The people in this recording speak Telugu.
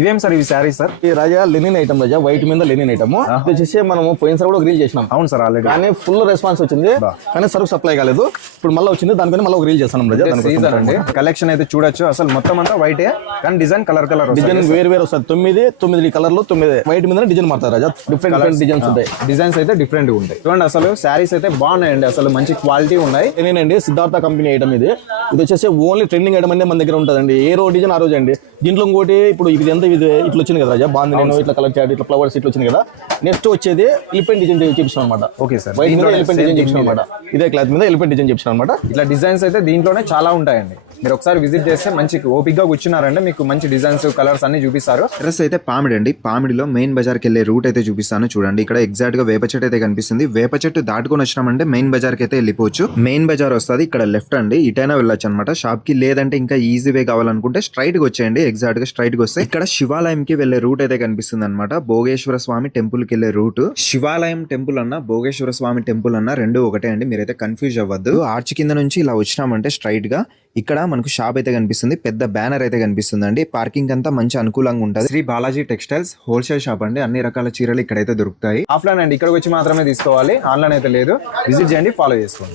ఇవేం సార్ ఇవి శారీస్ సార్? ఈ రాజా లెనిన్ ఐటమ్ రాజా, వైట్ మీద లెనిన్ ఐటమ్ వచ్చేసి మనము పోయినసారి కూడా రీల్ చేసినాం. అవును సార్, ఆల్రెడీ. కానీ ఫుల్ రెస్పాన్స్ వచ్చింది, కానీ సరుకు సప్లై కాలేదు. ఇప్పుడు మళ్ళీ వచ్చింది, దానిపైన మళ్ళీ ఒక రీల్ చేస్తాం రాజా. సీజన్ అండి, కలెక్షన్ అయితే చూడొచ్చు. అసలు మొత్తం అంతా వైట్, కానీ డిజైన్ కలర్ డిజైన్ వేరు వేరు వస్తుంది. 9 కలర్లు 9 వైట్ మీద డిజైన్ మారుతారు రాజా. డిఫరెంట్ డిజైన్స్ ఉంటాయి. డిజైన్స్ అయితే డిఫరెంట్ ఉంటాయి. చూడండి అసలు శారీస్ అయితే బాగున్నాయండి, అసలు మంచి క్వాలిటీ ఉన్నాయి. నేనండి సిద్ధార్థ కంపెనీ ఐటమ్ ఇది వచ్చేసి ఓన్లీ ట్రెండింగ్ ఐటమ్ అనేది మన దగ్గర ఉంటుందండి. ఏ రోజు డిజైన్ ఆ రోజు అండి. దీంట్లో ఇంకోటి ఇప్పుడు ఇది ఎంత ఇది ఇట్లా వచ్చింది కదా రాజా, బాగుంది. నేను ఇట్లా కలర్ చాట్ ఇట్లా ఫ్లవర్స్ ఇట్లా వచ్చింది కదా. నెక్స్ట్ వచ్చేది ఎలిఫెంట్ డిజైన్ చూపిస్తాం అనమాట. ఓకే సార్, వైట్ మీద ఎలిఫెంట్ డిజైన్ చూపిస్తాం అనమాట. ఇదే క్లాత్ మీద ఎలిఫెంట్ డిజైన్ చూపిస్తాం అనమాట. ఇట్లా డిజైన్స్ అయితే దీంట్లోనే చాలా ఉంటాయండి. మీరు ఒకసారి విజిట్ చేస్తే మంచి ఓపిక్ గా కూర్చున్నారంటే మీకు మంచి డిజైన్స్ కలర్స్ అన్ని చూపిస్తారు. అడ్రస్ అయితే పామిడి అండి. పామిడిలో మెయిన్ బజార్కి వెళ్ళే రూట్ అయితే చూపిస్తాను చూడండి. ఇక్కడ ఎగ్జాక్ట్ గా వేప చెట్టు అయితే కనిపిస్తుంది. వేప చెట్టు దాటుకొని వచ్చినామంటే మెయిన్ బజార్కి అయితే వెళ్ళిపోవచ్చు. మెయిన్ బజార్ వస్తుంది, ఇక్కడ లెఫ్ట్ అండి. ఇటైనా వెళ్ళొచ్చు అనమాట షాప్ కి. లేదంటే ఇంకా ఈజీ వే కావాలనుకుంటే స్ట్రైట్ గా వచ్చేయండి. ఎగ్జాక్ట్ గా స్ట్రైట్ గా వస్తే ఇక్కడ శివాలయం కి వెళ్లే రూట్ అయితే కనిపిస్తుంది అనమాట. భోగేశ్వర స్వామి టెంపుల్ కి వెళ్లే రూట్. శివాలయం టెంపుల్ అన్న భోగేశ్వర స్వామి టెంపుల్ అన్న రెండు ఒకటే అండి, మీరైతే కన్ఫ్యూజ్ అవ్వద్దు. ఆర్చ్ కింద నుంచి ఇలా వచ్చినామంటే స్ట్రైట్ గా ఇక్కడ మనకు షాప్ అయితే కనిపిస్తుంది. పెద్ద బ్యానర్ అయితే కనిపిస్తుంది అండి. పార్కింగ్ అంతా మంచి అనుకూలంగా ఉంటుంది. Shri Balaji textiles wholesale shop అండి. అన్ని రకాల చీరలు ఇక్కడైతే దొరుకుతాయి. ఆఫ్లైన్ అండి, ఇక్కడికి వచ్చి మాత్రమే తీసుకోవాలి, ఆన్లైన్ అయితే లేదు. విజిట్ చేయండి, ఫాలో చేసుకోండి.